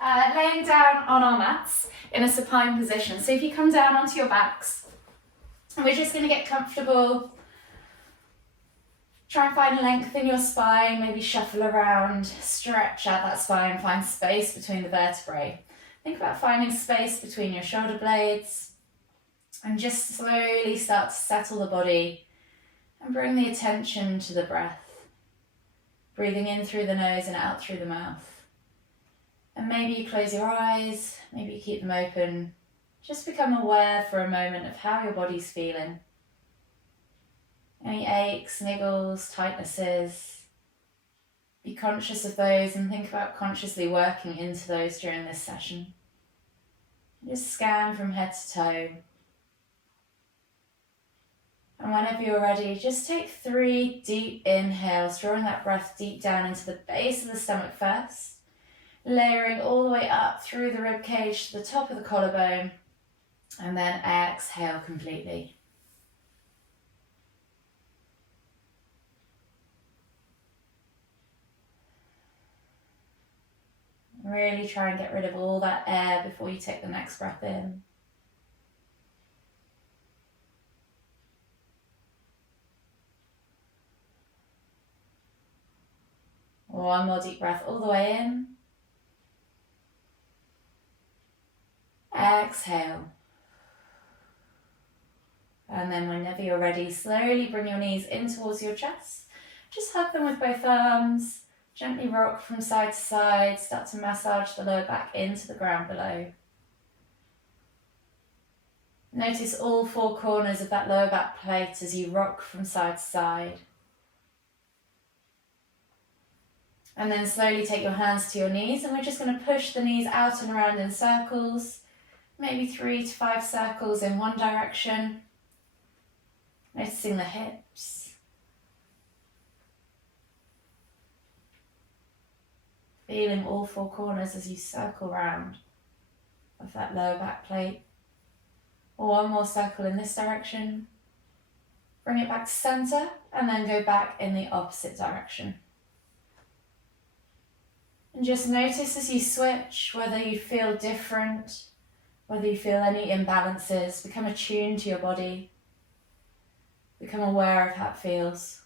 Laying down on our mats in a supine position. So if you come down onto your backs, we're just going to get comfortable. Try and find length in your spine, maybe shuffle around, stretch out that spine, find space between the vertebrae. Think about finding space between your shoulder blades and just slowly start to settle the body and bring the attention to the breath. Breathing in through the nose and out through the mouth. And maybe you close your eyes, maybe you keep them open. Just become aware for a moment of how your body's feeling. Any aches, niggles, tightnesses. Be conscious of those and think about consciously working into those during this session. Just scan from head to toe. And whenever you're ready, just take 3 deep inhales, drawing that breath deep down into the base of the stomach first, layering all the way up through the rib cage to the top of the collarbone, and then exhale completely. Really try and get rid of all that air before you take the next breath in. One more deep breath all the way in. Exhale. And then whenever you're ready, slowly bring your knees in towards your chest. Just hug them with both arms. Gently rock from side to side. Start to massage the lower back into the ground below. Notice all 4 corners of that lower back plate as you rock from side to side. And then slowly take your hands to your knees, and we're just going to push the knees out and around in circles. Maybe 3 to 5 circles in one direction. Noticing the hips. Feeling all 4 corners as you circle round of that lower back plate. One more circle in this direction. Bring it back to center and then go back in the opposite direction. And just notice as you switch whether you feel different, whether you feel any imbalances. Become attuned to your body. Become aware of how it feels.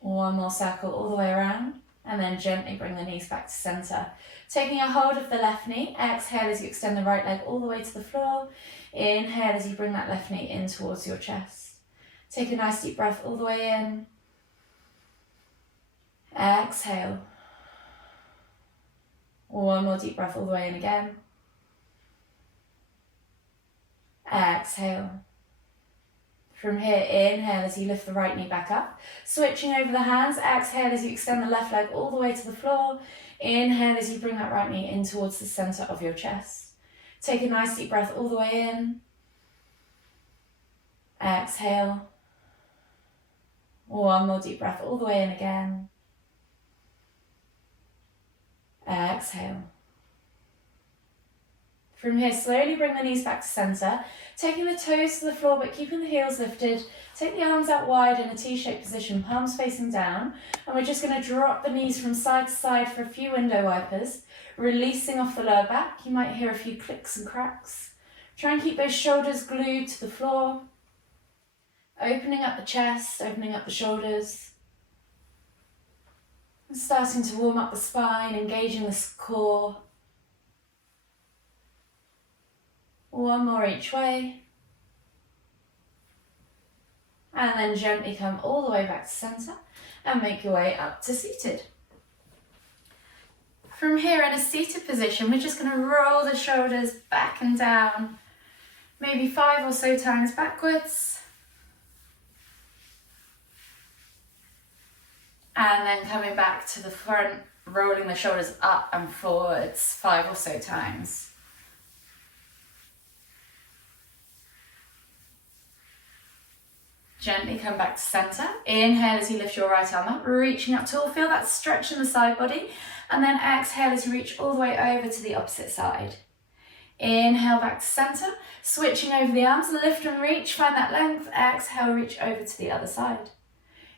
One more circle all the way around, and then gently bring the knees back to center. Taking a hold of the left knee, exhale as you extend the right leg all the way to the floor. Inhale as you bring that left knee in towards your chest. Take a nice deep breath all the way in. Exhale. One more deep breath all the way in again. Exhale. From here, inhale as you lift the right knee back up. Switching over the hands, exhale as you extend the left leg all the way to the floor. Inhale as you bring that right knee in towards the center of your chest. Take a nice deep breath all the way in. Exhale. One more deep breath all the way in again. Exhale. From here, slowly bring the knees back to center, taking the toes to the floor but keeping the heels lifted. Take the arms out wide in a T-shaped position, palms facing down, and we're just going to drop the knees from side to side for a few window wipers, releasing off the lower back. You might hear a few clicks and cracks. Try and keep those shoulders glued to the floor, opening up the chest, opening up the shoulders, and starting to warm up the spine, engaging the core. One more each way. And then gently come all the way back to center and make your way up to seated. From here in a seated position, we're just going to roll the shoulders back and down, maybe 5 or so times backwards. And then coming back to the front, rolling the shoulders up and forwards 5 or so times. Gently come back to center. Inhale as you lift your right arm up, reaching up tall. Feel that stretch in the side body. And then exhale as you reach all the way over to the opposite side. Inhale back to center. Switching over the arms, lift and reach. Find that length. Exhale, reach over to the other side.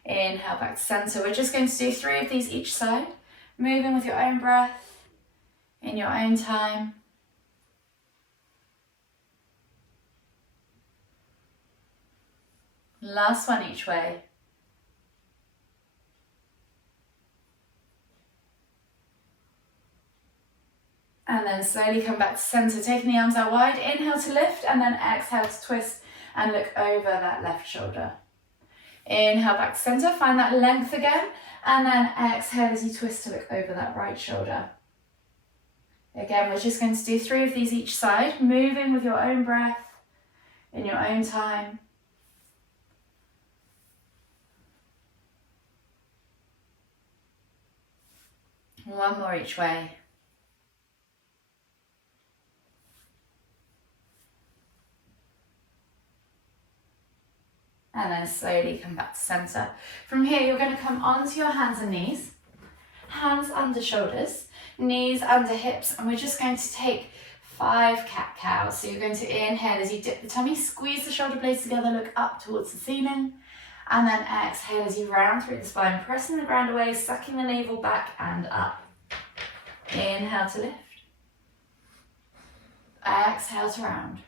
Inhale back to center. We're just going to do 3 of these each side. Moving with your own breath, in your own time. Last one each way. And then slowly come back to center, taking the arms out wide. Inhale to lift, and then exhale to twist and look over that left shoulder. Inhale back to center, find that length again, and then exhale as you twist to look over that right shoulder. Again, we're just going to do 3 of these each side, moving with your own breath, in your own time. One more each way. And then slowly come back to center. From here, you're going to come onto your hands and knees. Hands under shoulders, knees under hips, and we're just going to take 5 cat-cows. So you're going to inhale as you dip the tummy, squeeze the shoulder blades together, look up towards the ceiling, and then exhale as you round through the spine, pressing the ground away, sucking the navel back and up. Inhale to lift. Exhale to round.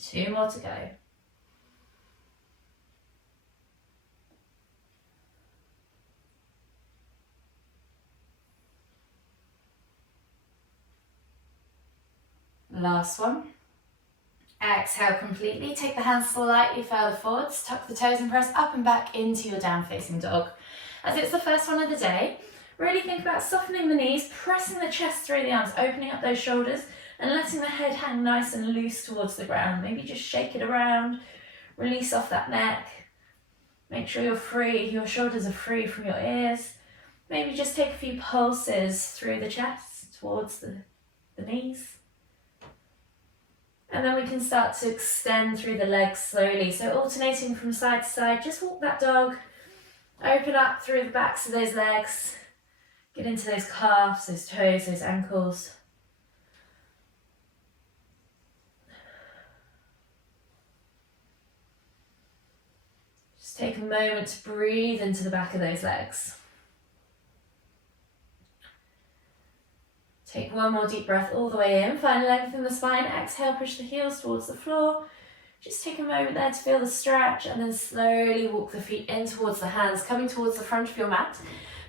Two more to go. Last one. Exhale completely. Take the hands slightly further forwards, tuck the toes and press up and back into your down facing dog. As it's the first one of the day, really think about softening the knees, pressing the chest through the arms, opening up those shoulders and letting the head hang nice and loose towards the ground. Maybe just shake it around, release off that neck. Make sure you're free, your shoulders are free from your ears. Maybe just take a few pulses through the chest towards the knees. And then we can start to extend through the legs slowly. So alternating from side to side, just walk that dog, open up through the backs of those legs, get into those calves, those toes, those ankles. Just take a moment to breathe into the back of those legs. Take one more deep breath all the way in, find length in the spine, exhale, push the heels towards the floor. Just take a moment there to feel the stretch and then slowly walk the feet in towards the hands, coming towards the front of your mat.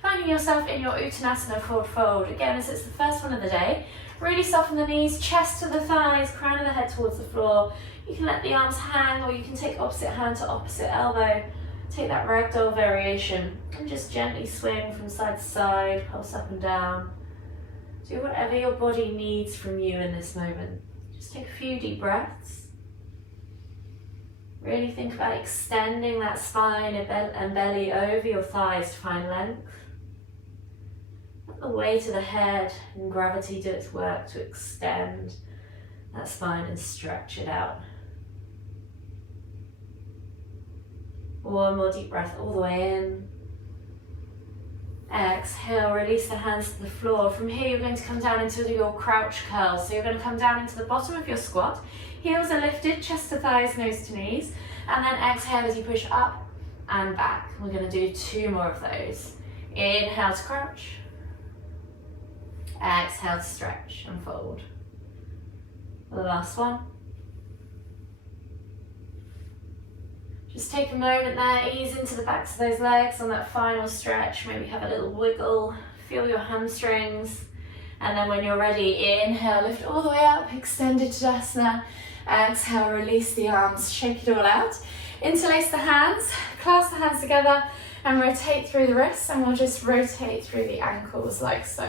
Finding yourself in your Uttanasana forward fold. Again, as it's the first one of the day, really soften the knees, chest to the thighs, crown of the head towards the floor. You can let the arms hang or you can take opposite hand to opposite elbow. Take that ragdoll variation and just gently swing from side to side, pulse up and down. Do whatever your body needs from you in this moment. Just take a few deep breaths. Really think about extending that spine and belly over your thighs to find length. Let the weight of the head and gravity do its work to extend that spine and stretch it out. One more deep breath all the way in. Exhale, release the hands to the floor. From here, you're going to come down into your crouch curl. So you're going to come down into the bottom of your squat. Heels are lifted, chest to thighs, nose to knees. And then exhale as you push up and back. We're going to do 2 more of those. Inhale to crouch. Exhale to stretch and fold. The last one. Just take a moment there, ease into the backs of those legs on that final stretch. Maybe have a little wiggle, feel your hamstrings. And then when you're ready, inhale, lift all the way up, extended Tadasana. Exhale, release the arms, shake it all out. Interlace the hands, clasp the hands together and rotate through the wrists, and we'll just rotate through the ankles like so.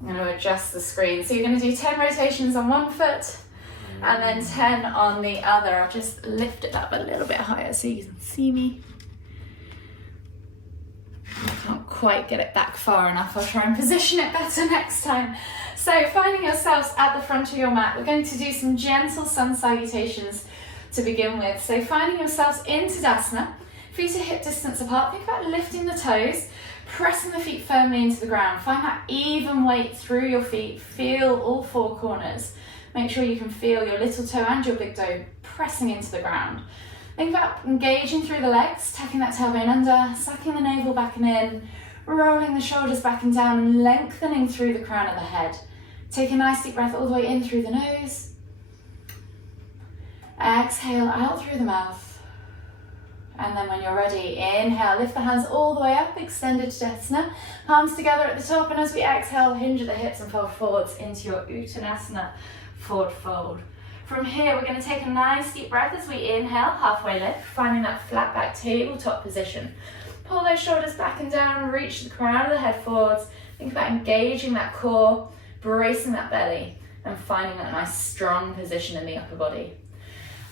I'm going to adjust the screen. So you're going to do 10 rotations on one foot, and then 10 on the other. I'll just lift it up a little bit higher so you can see me. I can't quite get it back far enough. I'll try and position it better next time. So finding yourselves at the front of your mat, we're going to do some gentle sun salutations to begin with. So finding yourselves in Tadasana, feet are hip distance apart. Think about lifting the toes, pressing the feet firmly into the ground. Find that even weight through your feet. Feel all four corners. Make sure you can feel your little toe and your big toe pressing into the ground. Think about engaging through the legs, tucking that tailbone under, sucking the navel back and in, rolling the shoulders back and down and lengthening through the crown of the head. Take a nice deep breath all the way in through the nose. Exhale out through the mouth. And then when you're ready, inhale, lift the hands all the way up, extended Uttanasana, palms together at the top, and as we exhale, hinge at the hips and fold forwards into your Uttanasana forward fold. From here, we're going to take a nice deep breath as we inhale, halfway lift, finding that flat back tabletop position. Pull those shoulders back and down, reach the crown of the head forwards. Think about engaging that core, bracing that belly, and finding that nice strong position in the upper body.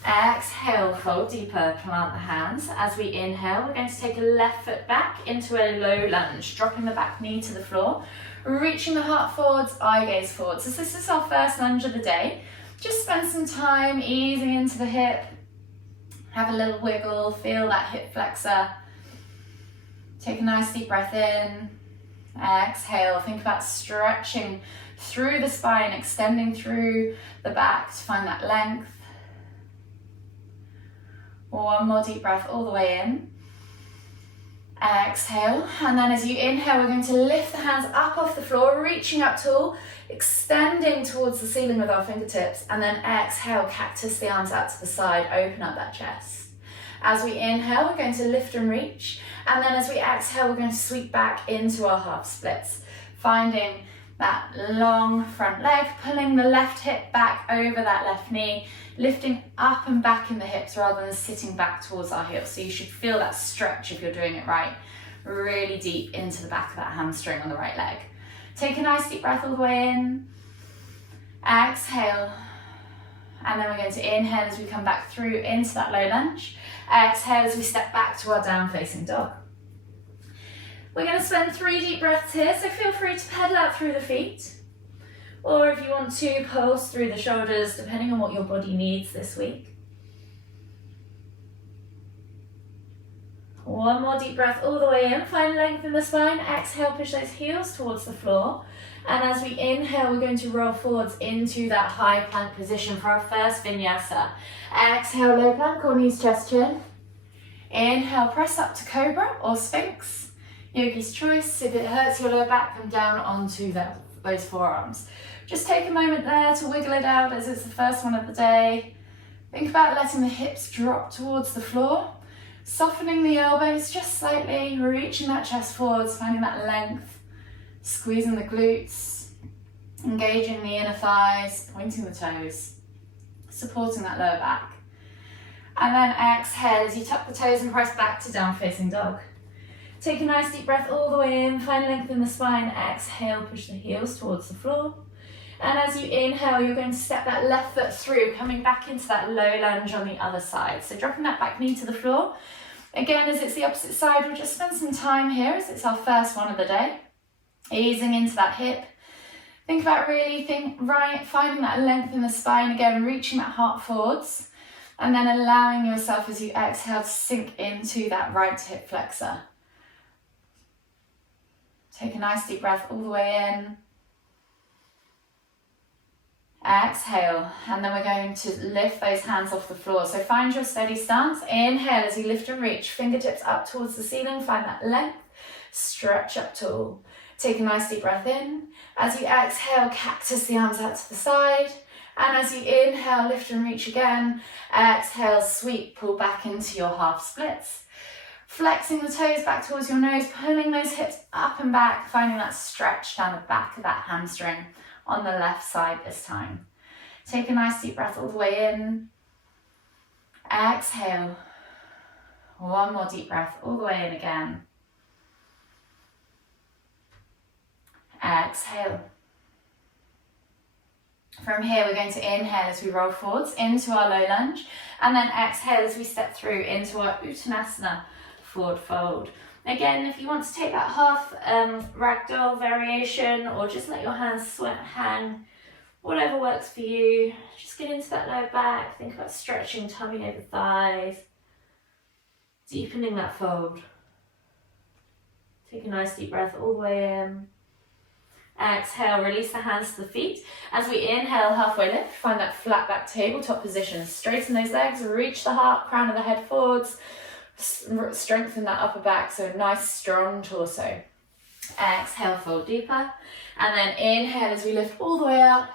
Exhale, fold deeper, plant the hands. As we inhale, we're going to take a left foot back into a low lunge, dropping the back knee to the floor, reaching the heart forwards, eye gaze forwards. So this is our first lunge of the day. Just spend some time easing into the hip. Have a little wiggle, feel that hip flexor. Take a nice deep breath in. Exhale, think about stretching through the spine, extending through the back to find that length. One more deep breath all the way in. Exhale, and then as you inhale, we're going to lift the hands up off the floor, reaching up tall, extending towards the ceiling with our fingertips, and then exhale, cactus the arms out to the side, open up that chest. As we inhale, we're going to lift and reach, and then as we exhale, we're going to sweep back into our half splits, finding that long front leg, pulling the left hip back over that left knee, lifting up and back in the hips rather than sitting back towards our heels. So you should feel that stretch if you're doing it right, really deep into the back of that hamstring on the right leg. Take a nice deep breath all the way in. Exhale. And then we're going to inhale as we come back through into that low lunge. Exhale as we step back to our down facing dog. We're going to spend 3 deep breaths here, so feel free to pedal out through the feet. Or if you want to, pulse through the shoulders, depending on what your body needs this week. One more deep breath all the way in, find length in the spine. Exhale, push those heels towards the floor. And as we inhale, we're going to roll forwards into that high plank position for our first vinyasa. Exhale, low plank or knees, chest, chin. Inhale, press up to cobra or sphinx. Yogi's choice. If it hurts your lower back, come down onto those forearms. Just take a moment there to wiggle it out as it's the first one of the day. Think about letting the hips drop towards the floor, softening the elbows just slightly, reaching that chest forwards, finding that length, squeezing the glutes, engaging the inner thighs, pointing the toes, supporting that lower back. And then exhale as you tuck the toes and press back to down facing dog. Take a nice deep breath all the way in, find length in the spine. Exhale, push the heels towards the floor. And as you inhale, you're going to step that left foot through, coming back into that low lunge on the other side. So dropping that back knee to the floor. Again, as it's the opposite side, we'll just spend some time here as it's our first one of the day. Easing into that hip. Think about finding that length in the spine again, reaching that heart forwards. And then allowing yourself as you exhale to sink into that right hip flexor. Take a nice deep breath all the way in. Exhale, and then we're going to lift those hands off the floor. So find your steady stance. Inhale as you lift and reach, fingertips up towards the ceiling. Find that length, stretch up tall. Take a nice deep breath in. As you exhale, cactus the arms out to the side. And as you inhale, lift and reach again. Exhale, sweep, pull back into your half splits. Flexing the toes back towards your nose, pulling those hips up and back, finding that stretch down the back of that hamstring on the left side this time. Take a nice deep breath all the way in. Exhale. One more deep breath all the way in again. Exhale. From here, we're going to inhale as we roll forwards into our low lunge, and then exhale as we step through into our Uttanasana forward fold. Again, if you want to take that half ragdoll variation, or just let your hands hang, whatever works for you, just get into that lower back. Think about stretching tummy over thighs, deepening that fold. Take a nice deep breath all the way in. Exhale, release the hands to the feet. As we inhale, halfway lift, find that flat back tabletop position. Straighten those legs, reach the heart, crown of the head forwards. Strengthen that upper back, so a nice strong torso. Exhale, fold deeper. And then inhale as we lift all the way up.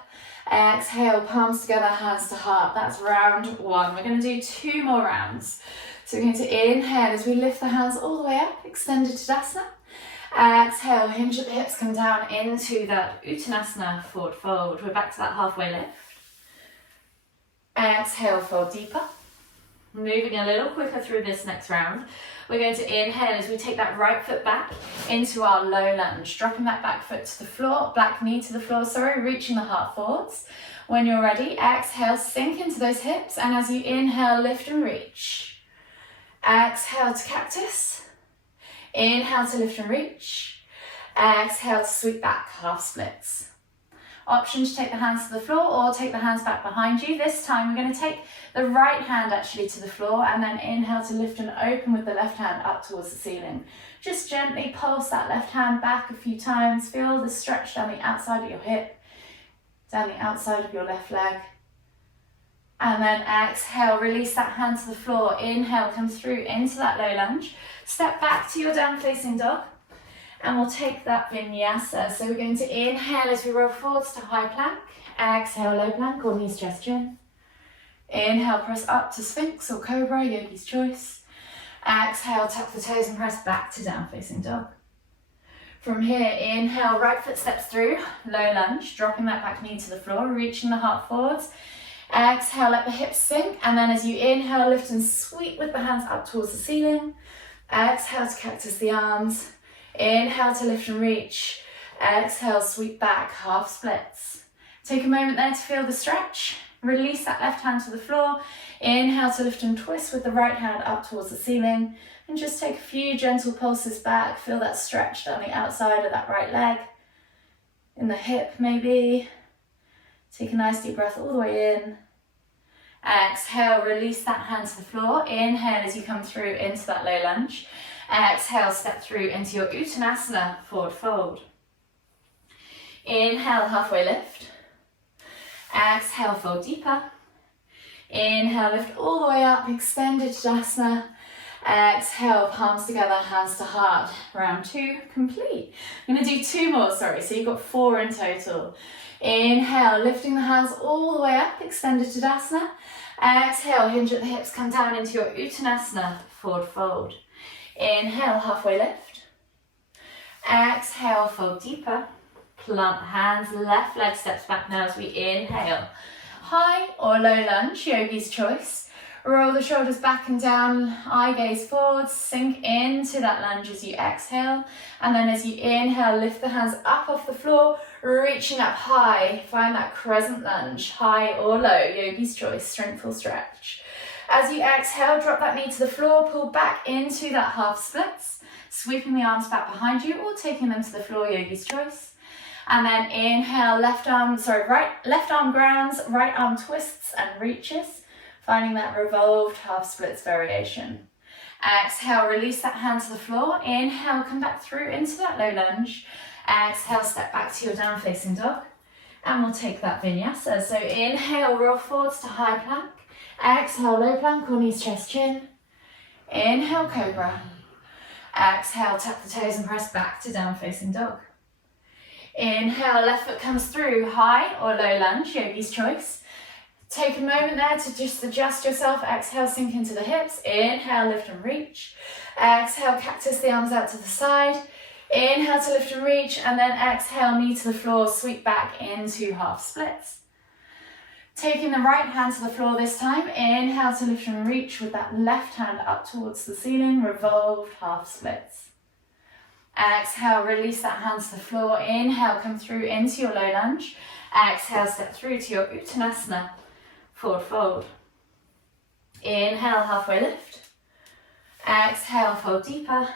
Exhale, palms together, hands to heart. That's round one. We're going to do 2 more rounds. So we're going to inhale as we lift the hands all the way up, extended Tadasana. Exhale, hinge at the hips, come down into that Uttanasana, forward fold. We're back to that halfway lift. Exhale, fold deeper. Moving a little quicker through this next round. We're going to inhale as we take that right foot back into our low lunge, dropping that back foot to the floor, back knee to the floor, reaching the heart forwards. When you're ready, exhale, sink into those hips, and as you inhale, lift and reach. Exhale to cactus. Inhale to lift and reach. Exhale to sweep back, half splits. Option to take the hands to the floor or take the hands back behind you. This time we're going to take the right hand actually to the floor and then inhale to lift and open with the left hand up towards the ceiling. Just gently pulse that left hand back a few times. Feel the stretch down the outside of your hip, down the outside of your left leg. And then exhale, release that hand to the floor. Inhale, come through into that low lunge. Step back to your down facing dog. And we'll take that vinyasa. So we're going to inhale as we roll forwards to high plank. Exhale, low plank or knees, chest, chin. Inhale, press up to Sphinx or Cobra, yogi's choice. Exhale, tuck the toes and press back to down facing dog. From here, inhale, right foot steps through, low lunge, dropping that back knee to the floor, reaching the heart forwards. Exhale, let the hips sink, and then as you inhale, lift and sweep with the hands up towards the ceiling. Exhale to cactus the arms. Inhale to lift and reach. Exhale, sweep back, half splits. Take a moment there to feel the stretch. Release that left hand to the floor. Inhale to lift and twist with the right hand up towards the ceiling. And just take a few gentle pulses back. Feel that stretch down the outside of that right leg. In the hip maybe. Take a nice deep breath all the way in. Exhale, release that hand to the floor. Inhale as you come through into that low lunge. Exhale, step through into your Uttanasana, forward fold. Inhale, halfway lift. Exhale, fold deeper. Inhale, lift all the way up, extended Tadasana. Exhale, palms together, hands to heart. Round 2, complete. I'm going to do 2 more, so you've got 4 in total. Inhale, lifting the hands all the way up, extended Tadasana. Exhale, hinge at the hips, come down into your Uttanasana, forward fold. Inhale, halfway lift. Exhale, fold deeper. Plant hands, left leg steps back now as we inhale. High or low lunge, yogi's choice. Roll the shoulders back and down, eye gaze forwards, sink into that lunge as you exhale. And then as you inhale, lift the hands up off the floor, reaching up high. Find that crescent lunge, high or low, yogi's choice, strengthful stretch. As you exhale, drop that knee to the floor, pull back into that half splits, sweeping the arms back behind you or taking them to the floor, yogi's choice. And then inhale, left arm grounds, right arm twists and reaches, finding that revolved half splits variation. Exhale, release that hand to the floor. Inhale, come back through into that low lunge. Exhale, step back to your down facing dog. And we'll take that vinyasa. So inhale, roll forwards to high plank. Exhale, low plank or knees, chest, chin. Inhale, cobra. Exhale, tuck the toes and press back to down facing dog. Inhale, left foot comes through, high or low lunge, yogi's choice. Take a moment there to just adjust yourself. Exhale, sink into the hips. Inhale, lift and reach. Exhale, cactus the arms out to the side. Inhale to lift and reach, and then exhale, knee to the floor, sweep back into half splits. Taking the right hand to the floor this time. Inhale to lift and reach with that left hand up towards the ceiling, revolved half splits. Exhale, release that hand to the floor. Inhale, come through into your low lunge. Exhale, step through to your Uttanasana, forward fold. Inhale, halfway lift. Exhale, fold deeper.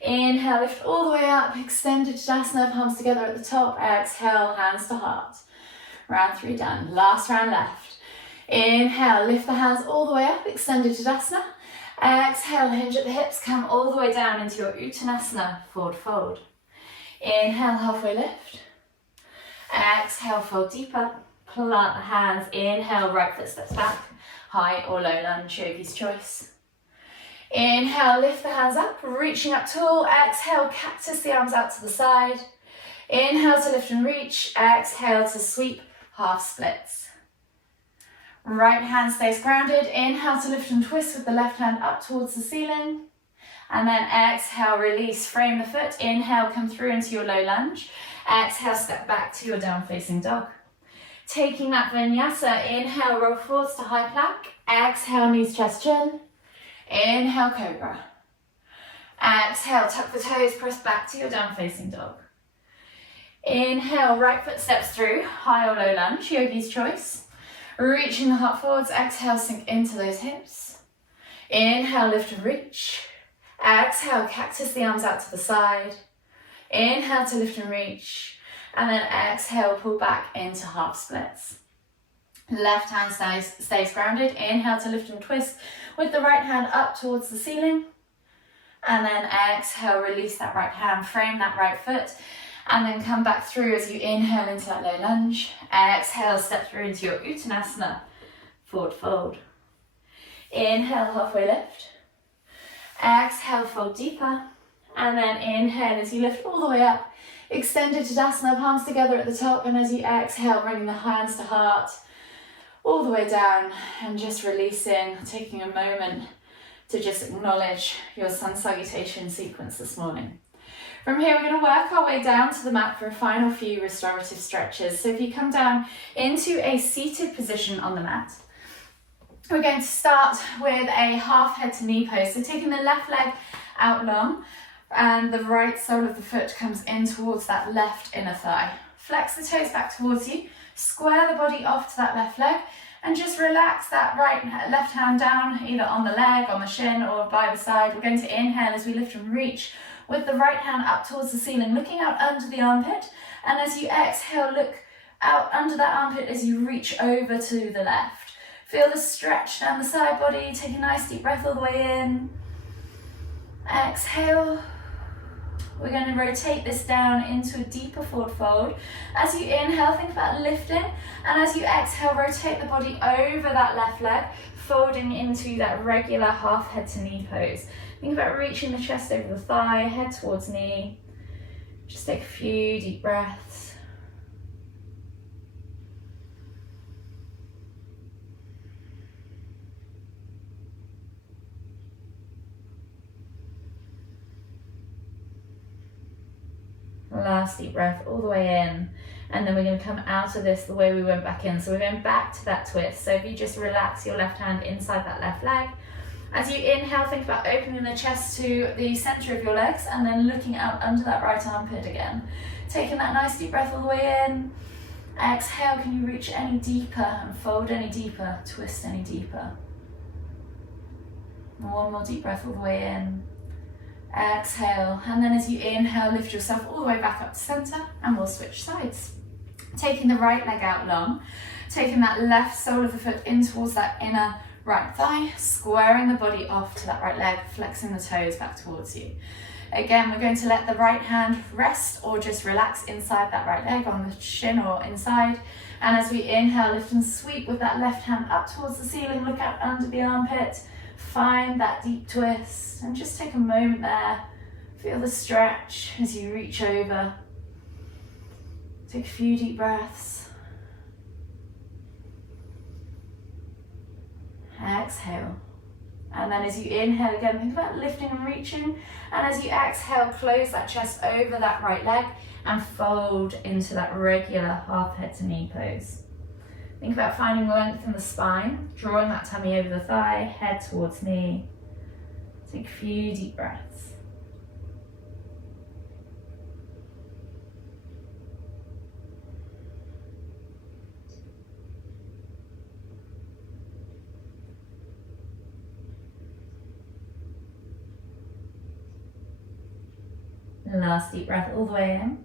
Inhale, lift all the way up, extended Tadasana, palms together at the top. Exhale, hands to heart. Round 3 done. Last round left. Inhale, lift the hands all the way up, extended Tadasana. Exhale, hinge at the hips, come all the way down into your Uttanasana, forward fold. Inhale, halfway lift. Exhale, fold deeper. Plant the hands. Inhale, right foot steps back. High or low lunge, yogi's choice. Inhale, lift the hands up, reaching up tall. Exhale, cactus the arms out to the side. Inhale to lift and reach. Exhale to sweep, half splits. Right hand stays grounded. Inhale to lift and twist with the left hand up towards the ceiling. And then exhale, release, frame the foot. Inhale, come through into your low lunge. Exhale, step back to your down facing dog. Taking that vinyasa, inhale, roll forwards to high plank. Exhale, knees, chest, chin. Inhale, cobra. Exhale, tuck the toes, press back to your down facing dog. Inhale, right foot steps through, high or low lunge, yogi's choice. Reaching the heart forwards, exhale, sink into those hips. Inhale, lift and reach. Exhale, cactus the arms out to the side. Inhale to lift and reach. And then exhale, pull back into half splits. Left hand stays grounded. Inhale to lift and twist with the right hand up towards the ceiling. And then exhale, release that right hand, frame that right foot. And then come back through as you inhale into that low lunge. Exhale, step through into your Uttanasana, forward fold. Inhale, halfway lift. Exhale, fold deeper. And then inhale as you lift all the way up. Extended Tadasana, palms together at the top. And as you exhale, bringing the hands to heart, all the way down. And just releasing, taking a moment to just acknowledge your sun salutation sequence this morning. From here, we're going to work our way down to the mat for a final few restorative stretches. So if you come down into a seated position on the mat, we're going to start with a half head to knee pose. So taking the left leg out long and the right sole of the foot comes in towards that left inner thigh. Flex the toes back towards you, square the body off to that left leg, and just relax that left hand down, either on the leg, on the shin, or by the side. We're going to inhale as we lift and reach with the right hand up towards the ceiling, looking out under the armpit. And as you exhale, look out under that armpit as you reach over to the left. Feel the stretch down the side body. Take a nice deep breath all the way in. Exhale. We're going to rotate this down into a deeper forward fold. As you inhale, think about lifting. And as you exhale, rotate the body over that left leg, folding into that regular half head to knee pose. Think about reaching the chest over the thigh, head towards knee. Just take a few deep breaths. Last deep breath all the way in. And then we're going to come out of this the way we went back in. So we're going back to that twist. So if you just relax your left hand inside that left leg. As you inhale, think about opening the chest to the center of your legs and then looking out under that right armpit again. Taking that nice deep breath all the way in. Exhale, can you reach any deeper and fold any deeper, twist any deeper. And one more deep breath all the way in. Exhale, and then as you inhale, lift yourself all the way back up to center and we'll switch sides. Taking the right leg out long, taking that left sole of the foot in towards that inner right thigh, squaring the body off to that right leg, flexing the toes back towards you. Again, we're going to let the right hand rest or just relax inside that right leg on the shin or inside. And as we inhale, lift and sweep with that left hand up towards the ceiling, look out under the armpit, find that deep twist and just take a moment there. Feel the stretch as you reach over. Take a few deep breaths. Exhale. And then as you inhale again, think about lifting and reaching. And as you exhale, close that chest over that right leg and fold into that regular half head to knee pose. Think about finding length in the spine, drawing that tummy over the thigh, head towards knee. Take a few deep breaths. Last deep breath all the way in.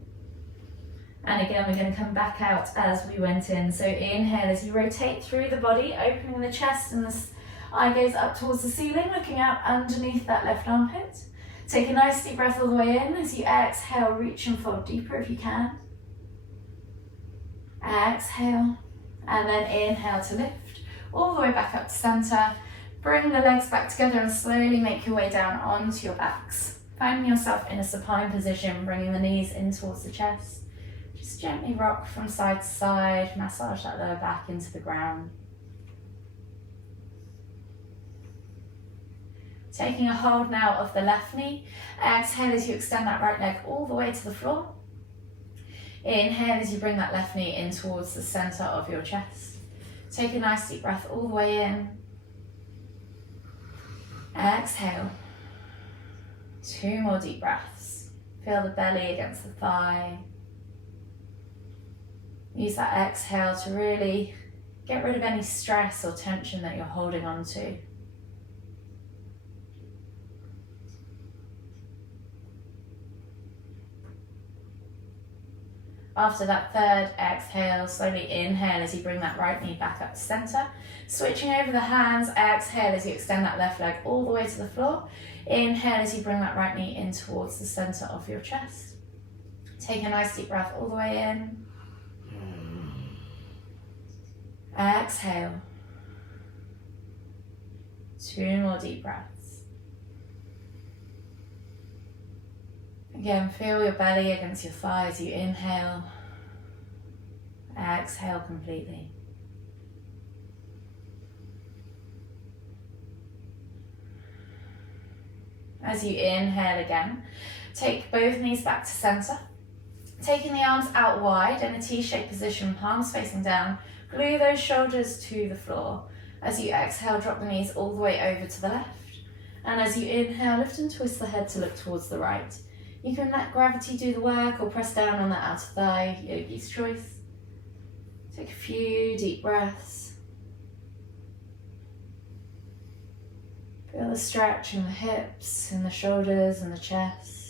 And again, we're going to come back out as we went in. So inhale as you rotate through the body, opening the chest and the Eye gaze up towards the ceiling, looking out underneath that left armpit. Take a nice deep breath all the way in. As you exhale, reach and fold deeper if you can. Exhale, and then inhale to lift, all the way back up to center. Bring the legs back together and slowly make your way down onto your backs. Finding yourself in a supine position, bringing the knees in towards the chest. Just gently rock from side to side, massage that lower back into the ground. Taking a hold now of the left knee. Exhale as you extend that right leg all the way to the floor. Inhale as you bring that left knee in towards the center of your chest. Take a nice deep breath all the way in. Exhale. 2 more deep breaths. Feel the belly against the thigh. Use that exhale to really get rid of any stress or tension that you're holding on to. After that third exhale, slowly inhale as you bring that right knee back up to center. Switching over the hands, exhale as you extend that left leg all the way to the floor. Inhale as you bring that right knee in towards the center of your chest. Take a nice deep breath all the way in. Exhale. 2 more deep breaths. Again, feel your belly against your thighs. You inhale, exhale completely. As you inhale again, take both knees back to center. Taking the arms out wide in a T-shaped position, palms facing down, glue those shoulders to the floor. As you exhale, drop the knees all the way over to the left. And as you inhale, lift and twist the head to look towards the right. You can let gravity do the work or press down on that outer thigh, yogi's choice. Take a few deep breaths. Feel the stretch in the hips, in the shoulders and the chest.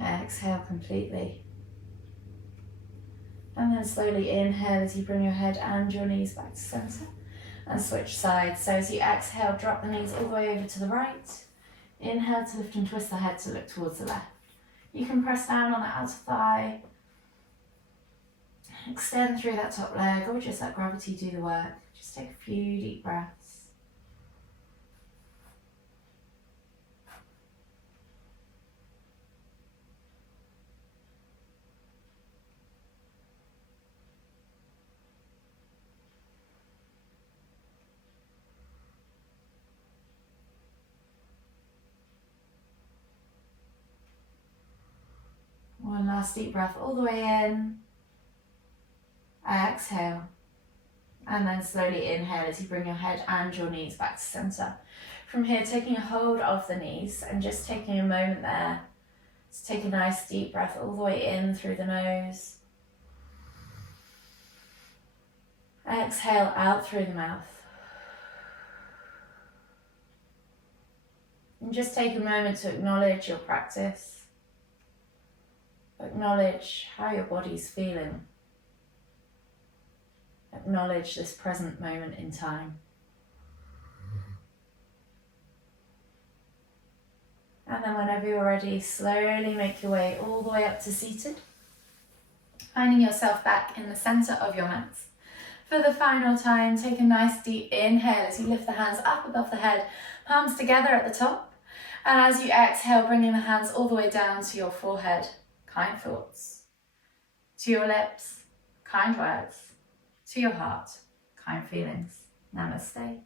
Exhale completely. And then slowly inhale as you bring your head and your knees back to center. And switch sides. So as you exhale, drop the knees all the way over to the right. Inhale to lift and twist the head to look towards the left. You can press down on the outer thigh. Extend through that top leg, or just let gravity do the work. Just take a few deep breaths. One last deep breath all the way in. Exhale. And then slowly inhale as you bring your head and your knees back to center. From here, taking a hold of the knees and just taking a moment there to take a nice deep breath all the way in through the nose. Exhale out through the mouth. And just take a moment to acknowledge your practice. Acknowledge how your body's feeling. Acknowledge this present moment in time. And then whenever you're ready, slowly make your way all the way up to seated. Finding yourself back in the center of your mat. For the final time, take a nice deep inhale as you lift the hands up above the head, palms together at the top. And as you exhale, bringing the hands all the way down to your forehead. Kind thoughts. To your lips, kind words. To your heart, kind feelings. Namaste.